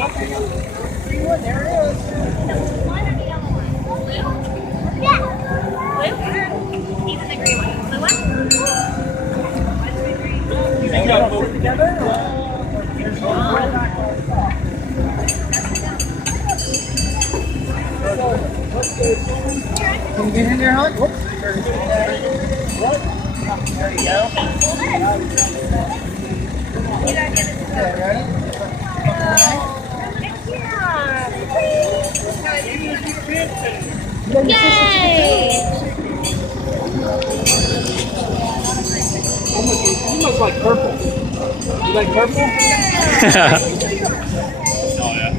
There it is. One or the yellow one? Blue? Yeah. Blue? Even the green one. Blue one? You think you got both together? Can you get in there, hon? Whoops. There you go. Okay, ready? Yay! You must like purple. You like purple? Oh yeah.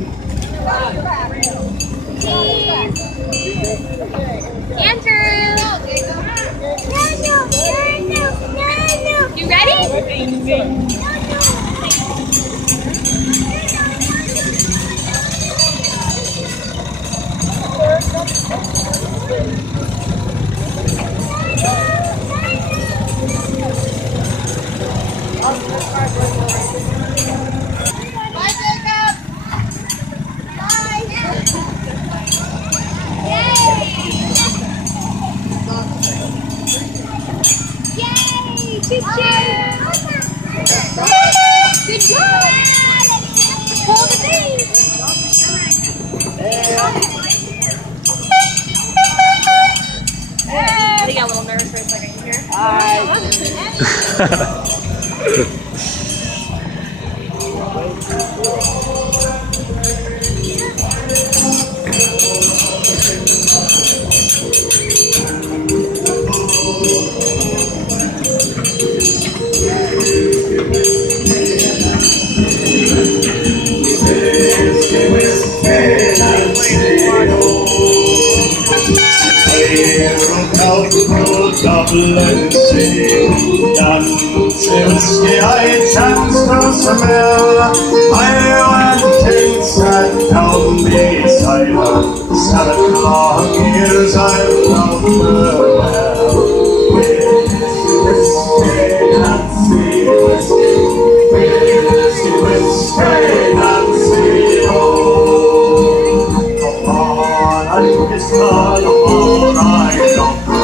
Andrew! You ready? Bye, Jacob. Bye. Yay! Good job! Pull the thing! They got a little nervous for a second here. Dublin City, Nancy whiskey, I chanced to smell. I went inside down beside her, 7 long years I loved her well. Whiskey, Nancy, whiskey, whiskey, Nancy, oh. Come on, I kiss her, come on, I love her.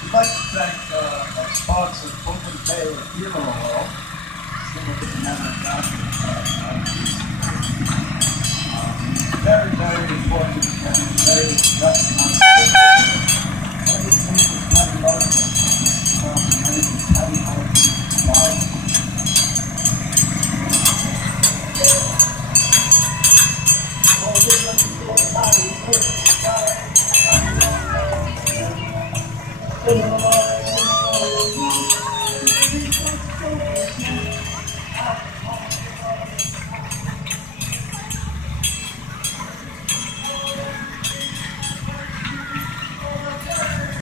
We'd like to thank our sponsor, Open Bay Funeral Home. Very, very important and very recognized. Everything is very local from many lives. Good morning.